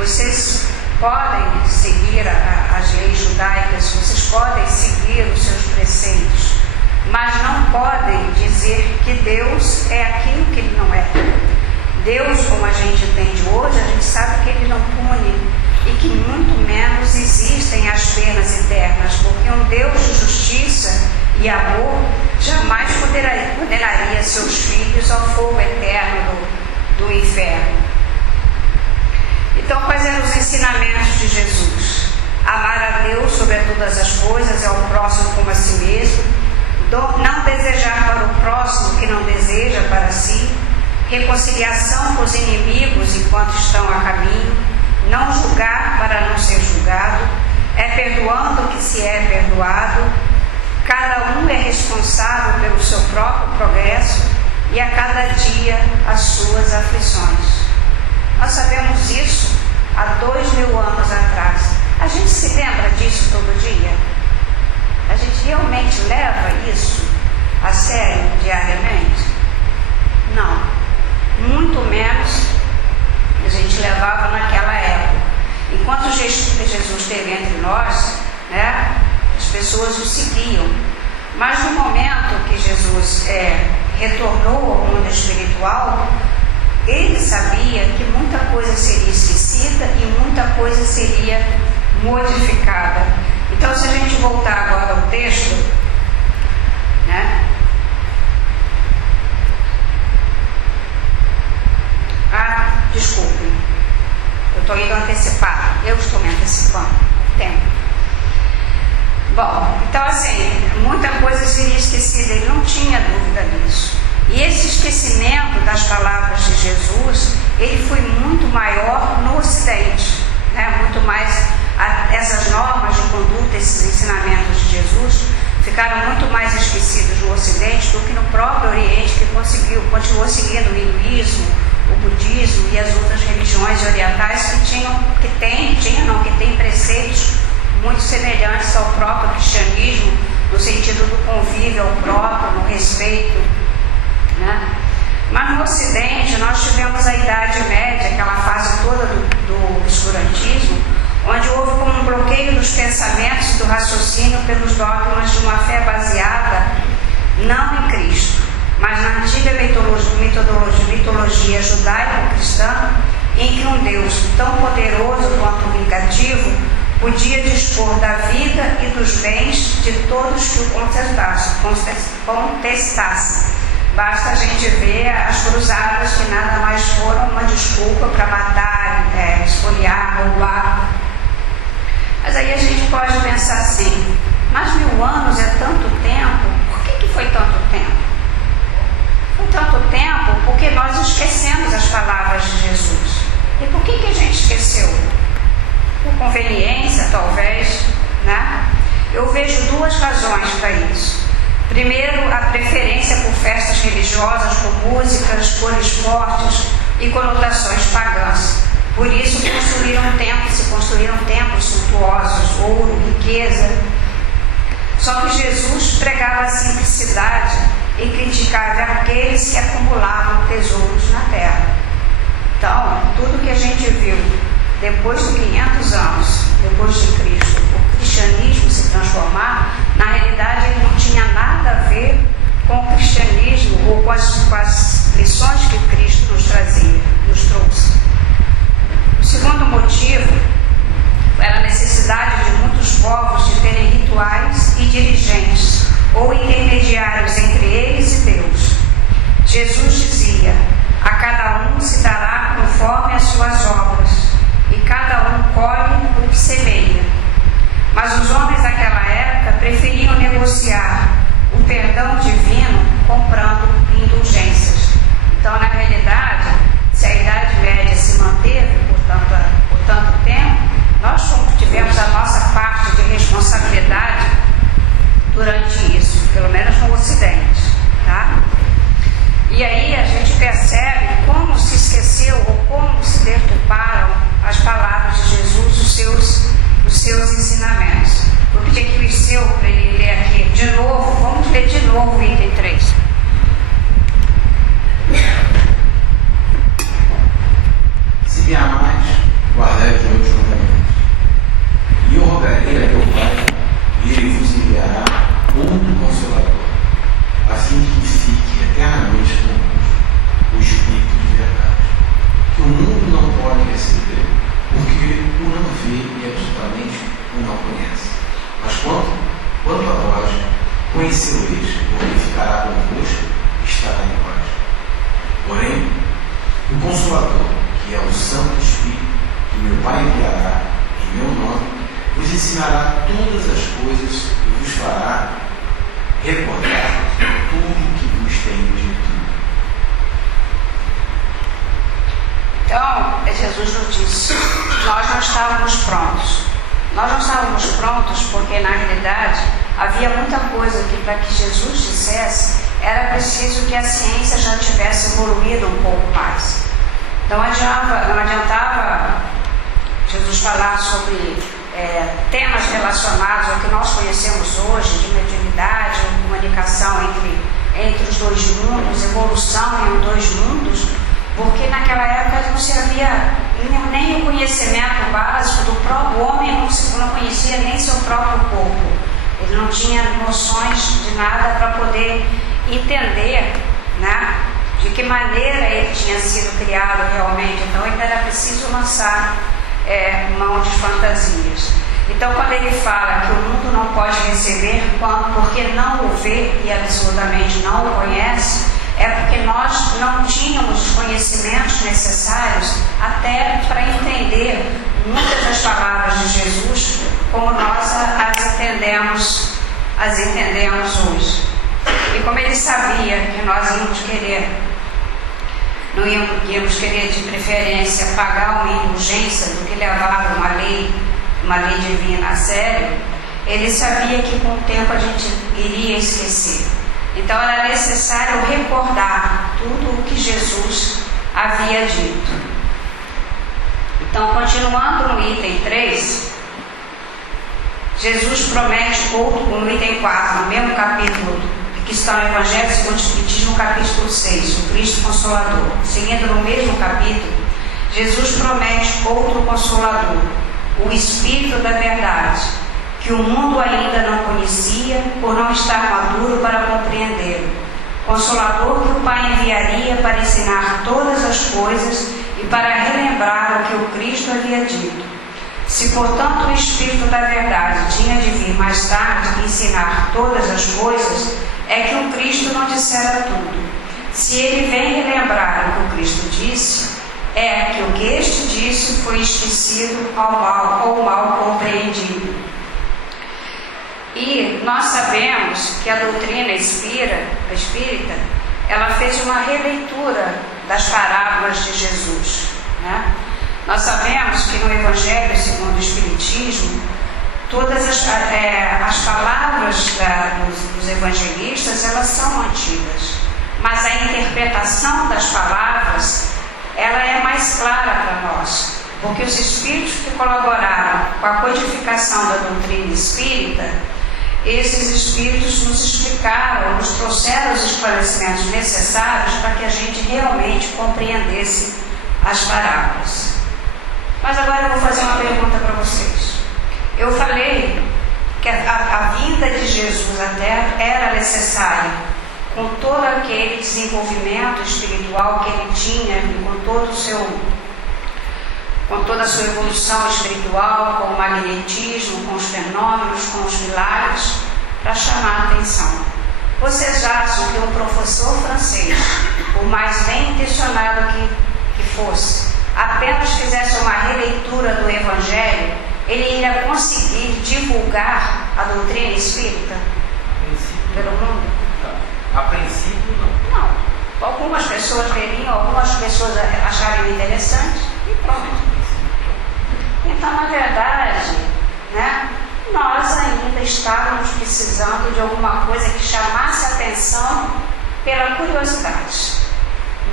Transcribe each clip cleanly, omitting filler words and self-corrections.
vocês podem seguir as leis judaicas, vocês podem seguir os seus preceitos, mas não podem dizer que Deus é aquilo que Ele não é. Deus, como a gente entende hoje, a gente sabe que Ele não pune e que muito menos existem as penas eternas, porque um Deus de justiça e amor jamais condenaria seus filhos ao fogo eterno do inferno. Então, quais eram os ensinamentos de Jesus? Amar a Deus sobre todas as coisas, ao próximo como a si mesmo, não desejar para o próximo o que não deseja para si, reconciliação com os inimigos enquanto estão a caminho, não julgar para não ser julgado, perdoando o que se é perdoado, cada um é responsável pelo seu próprio progresso e a cada dia as suas aflições. Nós sabemos isso há 2000 anos atrás. A gente se lembra disso todo dia? A gente realmente leva isso a sério diariamente? Não. Muito menos a gente levava naquela época. Enquanto Jesus esteve entre nós, as pessoas o seguiam. Mas no momento que Jesus retornou ao mundo espiritual, Ele sabia que muita coisa seria esquecida e muita coisa seria modificada. Então, se a gente voltar agora ao texto, desculpe, eu estou indo antecipado, eu estou me antecipando, tempo. Bom, então assim, muita coisa seria esquecida, ele não tinha dúvida disso. E esse esquecimento das palavras de Jesus, ele foi muito maior no Ocidente, muito mais, essas normas de conduta, esses ensinamentos de Jesus, ficaram muito mais esquecidos no Ocidente do que no próprio Oriente, que continuou seguindo o hinduísmo, o budismo e as outras religiões orientais que têm preceitos muito semelhantes ao próprio cristianismo, no sentido do convívio ao próprio, no respeito. Mas no Ocidente nós tivemos a Idade Média, aquela fase toda do obscurantismo, onde houve como um bloqueio dos pensamentos e do raciocínio pelos dogmas de uma fé baseada não em Cristo, mas na antiga mitologia judaico-cristã, em que um Deus tão poderoso quanto vingativo podia dispor da vida e dos bens de todos que o contestassem. Basta a gente ver as cruzadas, que nada mais foram uma desculpa para matar, espoliar, roubar. Mas aí a gente pode pensar assim, mas 1000 anos é tanto tempo, por que foi tanto tempo? Foi tanto tempo porque nós esquecemos as palavras de Jesus. E por que a gente esqueceu? Por conveniência, talvez, Eu vejo 2 razões para isso. Primeiro, a preferência por festas religiosas com músicas, cores fortes e conotações pagãs. Por isso se construíram templos suntuosos, ouro, riqueza. Só que Jesus pregava a simplicidade e criticava aqueles que acumulavam tesouros na terra. Então, tudo que a gente viu depois de 500 anos, depois de Cristo, o cristianismo se transformar, na realidade ele não tinha nada a ver com o cristianismo ou com as lições que Cristo nos trouxe. O segundo motivo era a necessidade de muitos povos de terem rituais e dirigentes ou intermediários entre eles e Deus. Jesus dizia: a cada um se dará conforme as suas obras, e cada um colhe o que semeia. conhecê-lo-eis, porque ficará convosco e estará em vós. Porém, o Consolador, que é o Santo Espírito, que meu Pai enviará em meu nome, vos ensinará todas as coisas e vos fará recordar tudo o que vos tenho dito. Então, Jesus nos disse, nós não estávamos prontos. Nós não estávamos prontos porque, na realidade, havia muita coisa que, para que Jesus dissesse, era preciso que a ciência já tivesse evoluído um pouco mais. Não adiantava Jesus falar sobre temas relacionados ao que nós conhecemos hoje, de mediunidade, comunicação entre os dois mundos, evolução em dois mundos, porque naquela época não se havia nem o conhecimento básico do próprio homem, não conhecia nem seu próprio corpo. Ele não tinha noções de nada para poder entender, né, de que maneira ele tinha sido criado realmente. Então ainda era preciso lançar mão de fantasias. Então quando ele fala que o mundo não pode receber porque não o vê e absolutamente não o conhece, é porque nós não tínhamos os conhecimentos necessários até para entender muitas das palavras de Jesus como nós as entendemos hoje. E como ele sabia que nós não íamos querer de preferência pagar uma indulgência do que levar uma lei divina a sério, ele sabia que com o tempo a gente iria esquecer. Então era necessário recordar tudo o que Jesus havia dito. Então, continuando no item 3, Jesus promete no item 4, no mesmo capítulo, que está no Evangelho segundo o Espiritismo, capítulo 6, o Cristo Consolador. Seguindo no mesmo capítulo, Jesus promete outro Consolador, o Espírito da Verdade, que o mundo ainda não conhecia por não estar maduro para compreendê-lo. Consolador que o Pai enviaria para ensinar todas as coisas e para relembrar o que o Cristo havia dito. Se, portanto, o Espírito da Verdade tinha de vir mais tarde ensinar todas as coisas, é que o Cristo não dissera tudo. Se ele vem relembrar o que o Cristo disse, é que o que este disse foi esquecido ou mal compreendido. E nós sabemos que a doutrina espírita, ela fez uma releitura das parábolas de Jesus, né? Nós sabemos que no Evangelho segundo o Espiritismo, todas as palavras dos evangelistas, elas são antigas, mas a interpretação das palavras, ela é mais clara para nós, porque os espíritos que colaboraram com a codificação da doutrina espírita, esses espíritos nos explicaram, nos trouxeram os esclarecimentos necessários para que a gente realmente compreendesse as parábolas. Mas agora eu vou fazer uma pergunta para vocês. Eu falei que a vinda de Jesus à Terra era necessária, com todo aquele desenvolvimento espiritual que ele tinha, e com toda a sua evolução espiritual, com o magnetismo, com os fenômenos, com os milagres, para chamar a atenção. Vocês acham que um professor francês, por mais bem intencionado que fosse, apenas fizesse uma releitura do Evangelho, ele iria conseguir divulgar a doutrina espírita pelo mundo? Não. A princípio, não. Não. Algumas pessoas leriam, algumas pessoas achariam interessante e pronto. Então, na verdade, né, nós ainda estávamos precisando de alguma coisa que chamasse a atenção pela curiosidade.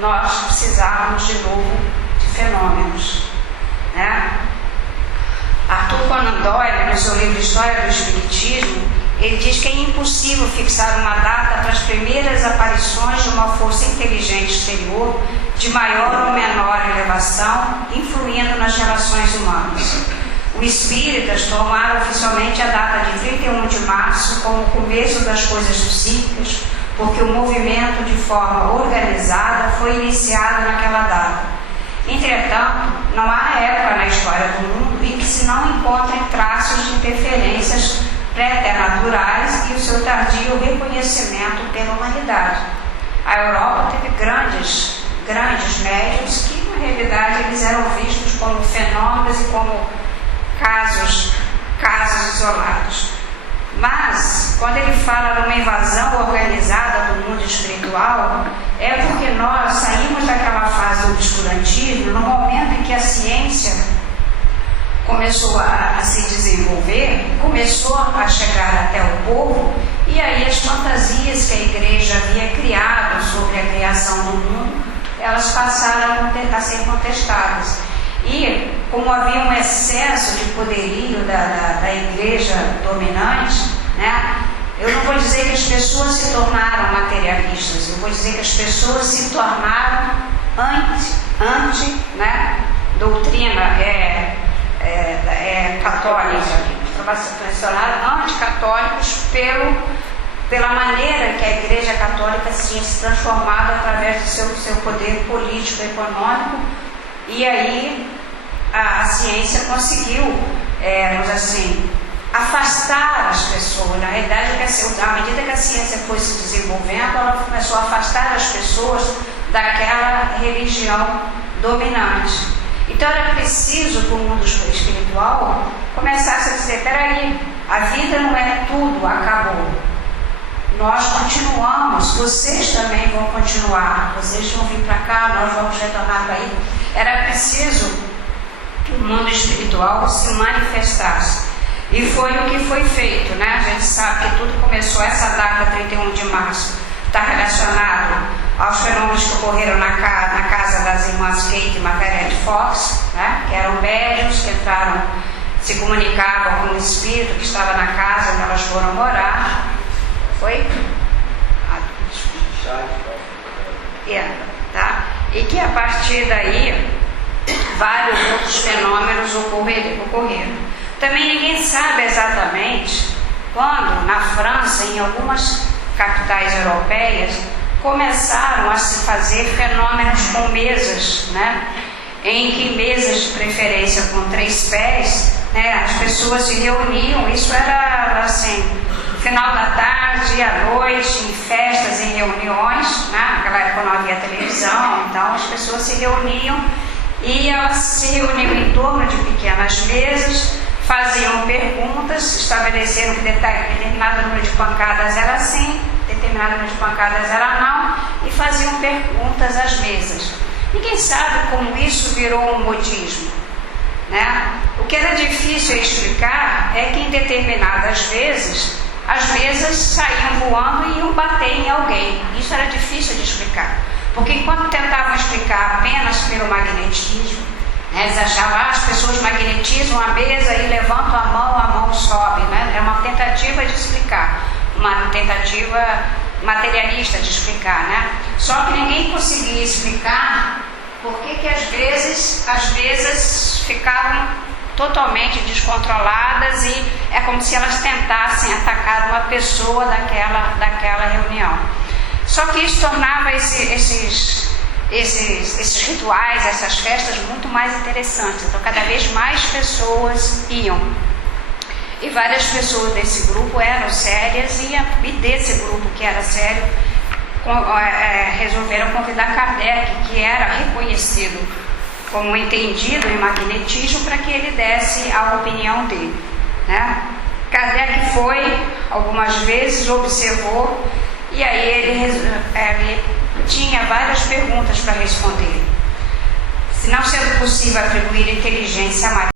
Nós precisávamos de novo de fenômenos, né? Arthur Conan Doyle, no seu livro História do Espiritismo, ele diz que é impossível fixar uma data para as primeiras aparições de uma força inteligente exterior de maior ou menor elevação, influindo nas relações humanas. Os espíritas tomaram oficialmente a data de 31 de março como o começo das coisas psíquicas, porque o movimento de forma organizada foi iniciado naquela data. Entretanto, não há época na história do mundo em que se não encontrem traços de interferências preternaturais e o seu tardio reconhecimento pela humanidade. A Europa teve grandes médiuns que, na realidade, eles eram vistos como fenômenos e como casos isolados. Mas, quando ele fala de uma invasão organizada do mundo espiritual, é porque nós saímos daquela fase do obscurantismo no momento em que a ciência começou a se desenvolver, começou a chegar até o povo, e aí as fantasias que a igreja havia criado sobre a criação do mundo, elas passaram a ser contestadas. E como havia um excesso de poderio da igreja dominante, né, eu não vou dizer que as pessoas se tornaram materialistas, eu vou dizer que as pessoas se tornaram doutrina católica, se tornaram anticatólicos pela maneira que a igreja católica tinha se transformado através do seu poder político e econômico. E aí a ciência conseguiu, afastar as pessoas. Na realidade, à medida que a ciência foi se desenvolvendo, ela começou a afastar as pessoas daquela religião dominante. Então era preciso que o mundo espiritual começasse a dizer: peraí, a vida não é tudo, acabou. Nós continuamos, vocês também vão continuar, vocês vão vir para cá, nós vamos retornar para aí. Era preciso que o mundo espiritual se manifestasse. E foi o que foi feito, né? A gente sabe que tudo começou, essa data, 31 de março, está relacionado aos fenômenos que ocorreram na casa das irmãs Kate e Margaret Fox, né? Que eram médiuns que entraram, se comunicavam com o espírito que estava na casa onde elas foram morar. Foi? Tá? E que a partir daí vários outros fenômenos ocorreram. Também ninguém sabe exatamente quando, na França, em algumas capitais europeias, começaram a se fazer fenômenos com mesas, né? Em que mesas de preferência com 3 pés, né? As pessoas se reuniam. Isso era assim, final da tarde, à noite, em festas, em reuniões, né? Naquela época não havia televisão, então as pessoas se reuniam e elas se reuniam em torno de pequenas mesas, faziam perguntas, estabeleceram que determinado número de pancadas era sim, determinado número de pancadas era não, e faziam perguntas às mesas. Ninguém sabe como isso virou um modismo, né? O que era difícil explicar é que em determinadas vezes as mesas saíam voando e iam bater em alguém. Isso era difícil de explicar, porque enquanto tentavam explicar apenas pelo magnetismo, né, eles achavam as pessoas magnetizam a mesa e levantam a mão sobe, né? É uma tentativa de explicar, uma tentativa materialista de explicar, né? Só que ninguém conseguia explicar por que às vezes ficavam totalmente descontroladas e é como se elas tentassem atacar uma pessoa daquela reunião. Só que isso tornava esses rituais, essas festas muito mais interessantes. Então cada vez mais pessoas iam. E várias pessoas desse grupo eram sérias e desse grupo que era sério resolveram convidar Kardec, que era reconhecido como entendido em magnetismo, para que ele desse a opinião dele, né? Kardec foi algumas vezes, observou, e aí ele tinha várias perguntas para responder. Se não sendo possível atribuir inteligência a